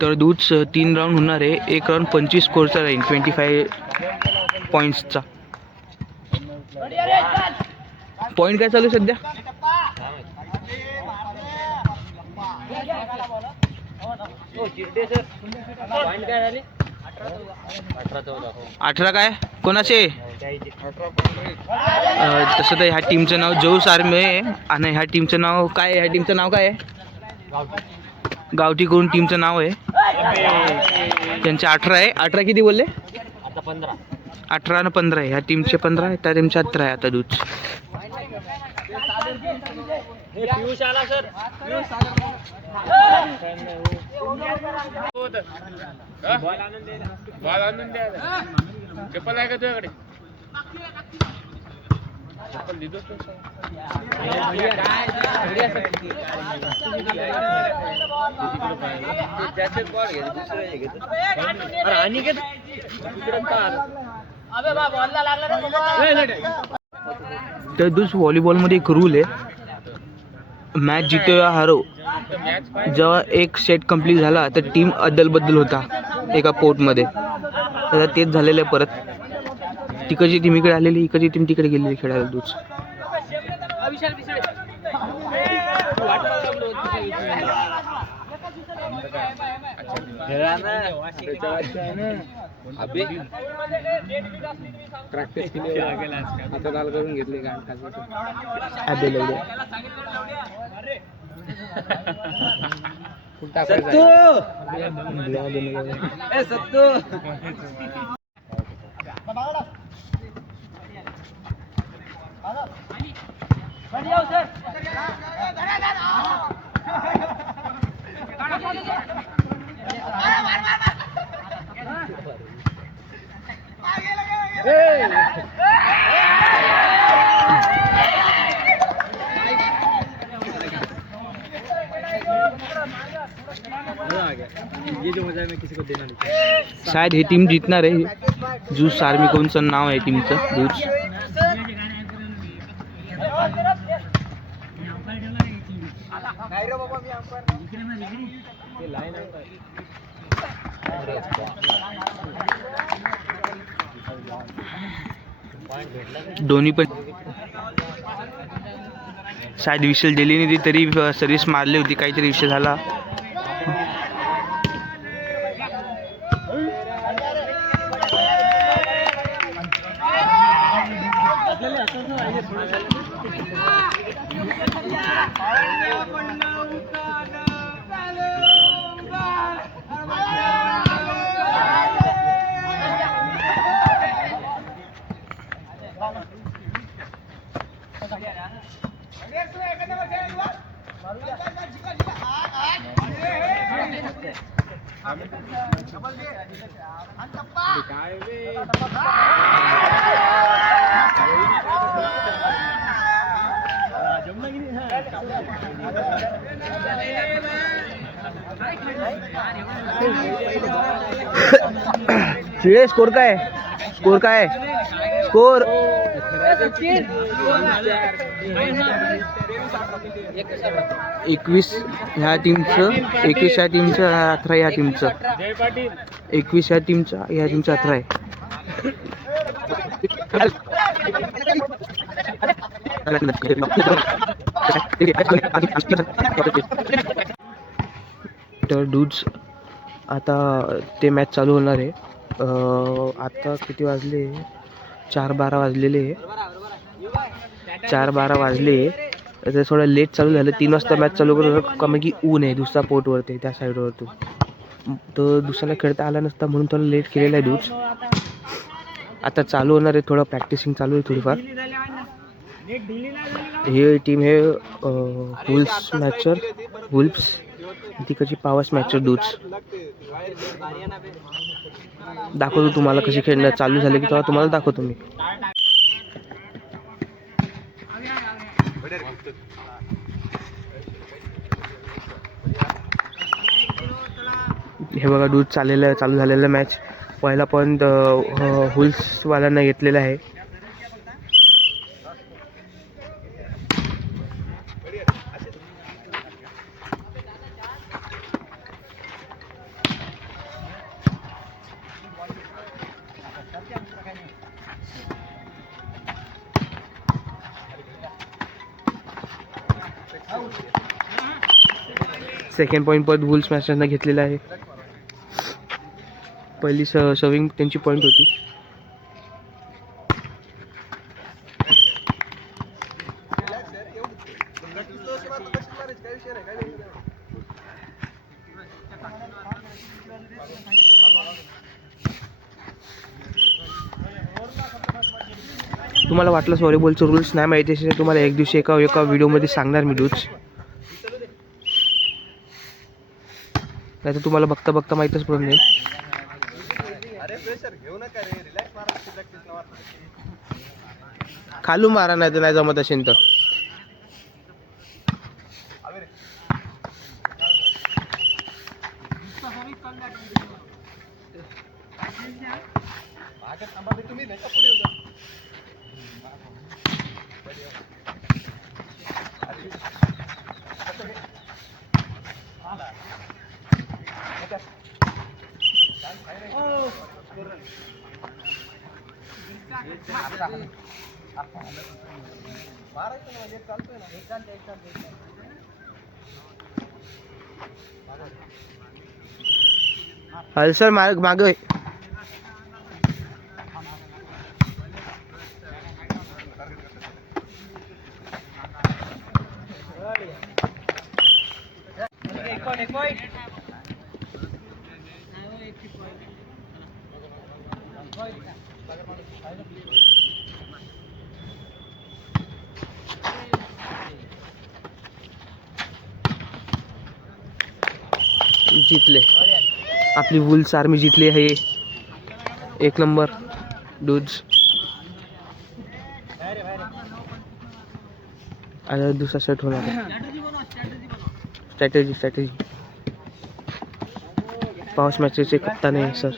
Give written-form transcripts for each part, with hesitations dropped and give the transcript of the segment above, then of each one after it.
तर दूध 3 राऊंड होणार आहे. एक राऊंड 25 स्कोरचा राहील, 25 पॉईंट्सचा. पॉईंट काय चालू आहे सध्या? 18 काय कोणाचे? तसं तर ह्या टीमचं नाव जोस आर्मी आहे. आणि ह्या टीमचं नाव काय आहे? ह्या टीमचं नाव काय आहे? गावठी करून टीमचं नाव आहे. त्यांचे 18 आहे. 18 किती बोलले? 18 आणि 15 आहे. ह्या टीमचे 15 आहे, त्या टीमचे 18 आहे. आता दूध चप्पल आहे का तुझ्याकडे? चप्पल लिहितोस तर दूध व्हॉलीबॉलमध्ये एक रूल आहे, मॅच जितो या हारो, जेव्हा एक सेट कंप्लीट झाला तर टीम अदलबदल होता एका पोर्टमध्ये. तर तेच झालेलं आहे. परत तिकडची टीम इकडे आलेली, इकडची टीम तिकडे गेलेली खेळायला. दूध प्रॅक्टिस केली आता लाल करून घेतली गाण शायद ही टीम जीतणार आहे. जूस आर्मी कोणचं नाव आहे टीमचं? जूस दोन्ही पण शायद विशल दिली नाही तरी सर्विस मारली होती, काहीतरी विषय झाला. चिळे स्कोर काय? स्कोर काय? स्कोर 21 ह्या टीमचं, 21 ह्या टीमचं, 18 ह्या टीमचं. 21 ह्या टीमचं, ह्या टीमचं 18 आहे. तर डूड्स आता ते मॅच चालू होणार आहे. आता किती वाजले? 4:12 वाजलेले. 4:12 वाजले. तर थोडं लेट चालू झालं. 3 वाजता मॅच चालू करून कमी की ऊन आहे दुसरा पोर्टवरती, त्या साईडवरतून. तर दुसऱ्याला खेळता आला नसता म्हणून थोडं लेट केलेलं आहे डूड्स. आता चालू होणार आहे, थोडं प्रॅक्टिसिंग चालू आहे थोडीफार. ही टीम हे वुल्फ्स मॅचर, वुल्फ्स तिकडची पावर्स मॅचर डूड्स. दाखवतो तुम्हाला कशी खेळणं चालू झाले की तेव्हा तुम्हाला दाखवतो मी. हे बघा डूड चालू झालेलं मॅच. पहिला पॉईंट वुल्फ्सवाल्यांना घेतलेला आहे. सेकंड पॉईंट परत वुल्स मॅचरनं घेतलेला आहे. पहिली सर्विंग त्यांची पॉईंट होती. तुम्हाला वाटलं व्हॉलीबॉलचे रूल्स नाही माहिती असेल तुम्हाला एक दिवशी एका व्हिडिओमध्ये सांगणार मी रूल्स. नाही तर तुम्हाला बघता बघता माहीतच पडत नाही. खालून मारा नाही तर नाही जमत असेल तर. हल सर माग जितले आपली वुल्स आर्मी जितली आहे. 1 नंबर डूड्स. आता दुसरा सेट होणार. स्ट्रॅटेजी पाऊस मॅचेसचे कप्तान आहे सर.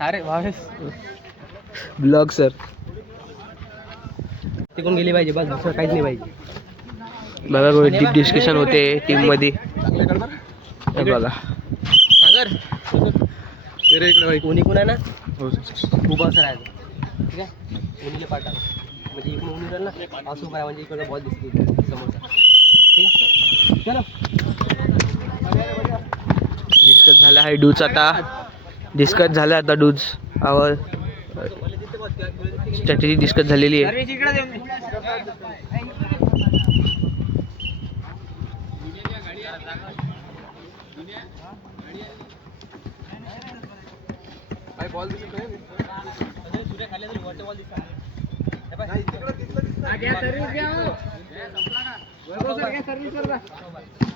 अरे भावेश ब्लॉग सर. तिकडून गेली पाहिजे बस दुसरं काहीच नाही पाहिजे. बघा डीप डिस्कशन होते टीम मध्ये. बघा कोणी कोण आहे ना उभा असं राहायचं. ठीक आहे कोणीला पाठवा म्हणजे इकडून उभी राहिल ना असं काय म्हणजे इकडे बॉल दिसते समोरचा. ठीक आहे चलो. डिस्कस झाला आहे डूज. आता डिस्कस झाला आता डूज आवर स्ट्रॅटेजी डिस्कस झालेली आहे.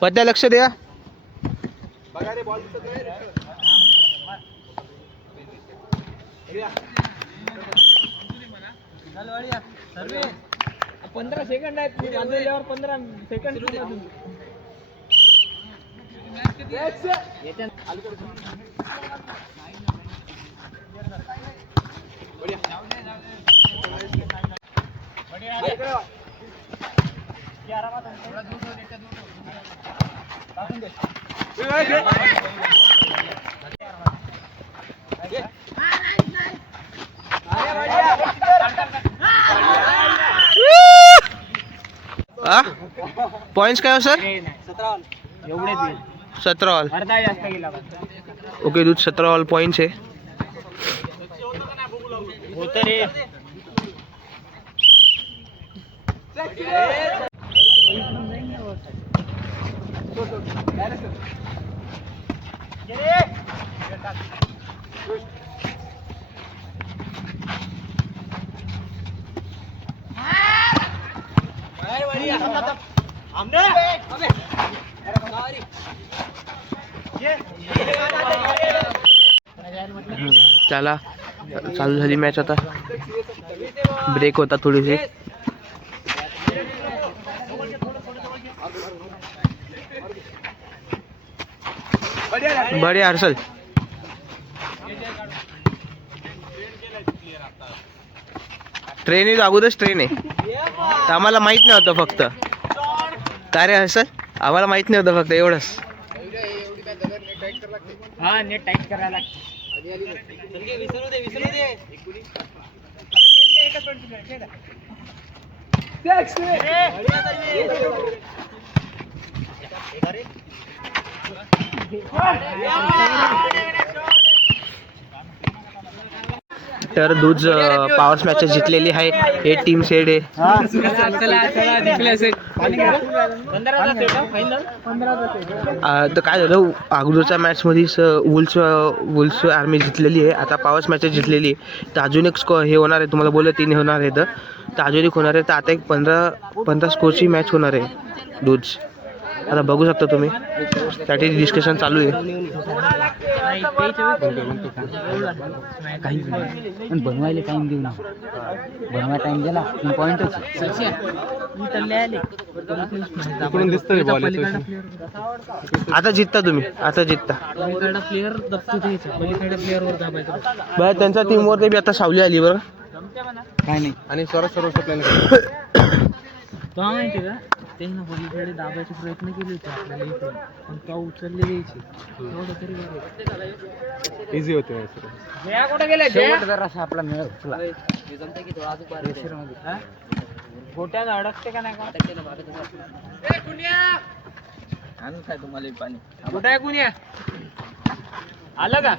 पत्या लक्ष द्या. सर्वे 15 सेकंड आहेत. मी बांधलेल्यावर 15 सेकंड. पॉइंट्स काय हो सर? 17 ऑल. ओके दूध 17 ऑल पॉइंट्स आहे. चला चालू झाली मॅच. आता ब्रेक होता थोडीशी. बडे हर्षल ट्रेन आहे अगोदरच ट्रेन आहे. तर आम्हाला माहित नव्हतं फक्त. काय रे हर्षल आम्हाला माहित नव्हतं फक्त एवढंच. हा नेट टाईट करायला लागते. तर दूध पॉवर मॅच जिंकलेली आहे. हे टीम सेड आहे. तर काय झालं अगोदरच्या मॅचमध्येच वुल्स आर्मी जिंकलेली आहे. आता पॉवर मॅच जिंकलेली आहे. तर अजून एक हे होणार आहे. तुम्हाला बोललं 3 होणार आहे. तर अजून एक होणार आहे. तर आता एक 15 स्कोरची मॅच होणार आहे दूध. आता बघू शकता तुम्ही त्यासाठी डिस्कशन चालू आहे. बनवायला टाइम देऊ ना. बनवायला टाइम दिला पॉईंटच आता जिंकता तुम्ही. आता जिंकता प्लेअर दबतो प्लेअरवर दाबायचं. बरं त्यांच्या टीमवर बी आता सावली आली बरं. काय नाही. आणि सर्व प्लॅन तो माहिती का ते ना पलीकडे दाबायचे प्रयत्न केले होते आपल्याला इकडे पण का उचलले द्यायचे एवढं तरी इझी होते. आपला मेळ उचला गोट्यात अडकते का नाही आणून काय तुम्हाला पाणी गोट्या आहे कुणी आलं का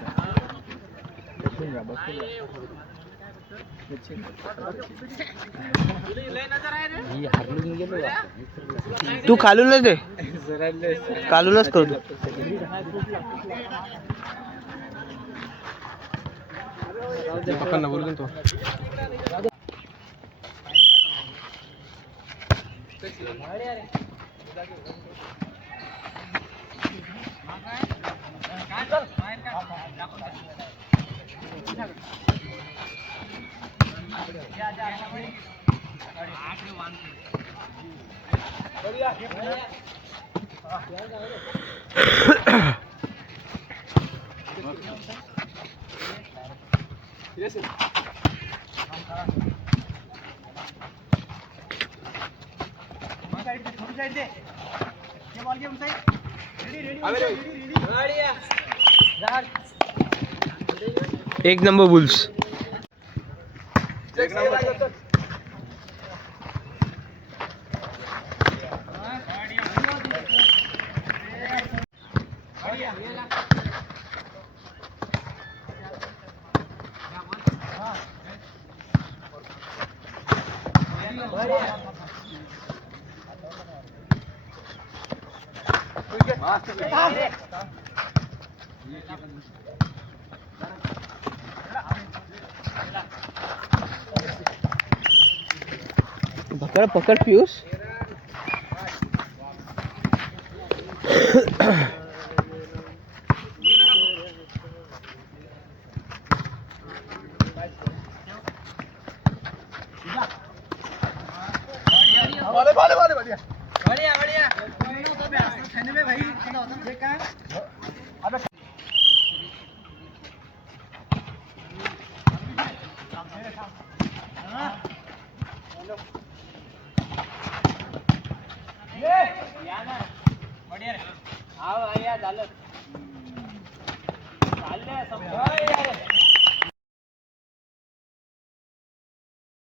तू खालूनच दे. खालूनच करतो. पक्का बोलून तो एक नंबर बुल्स. पकड़ पियूष. झालं.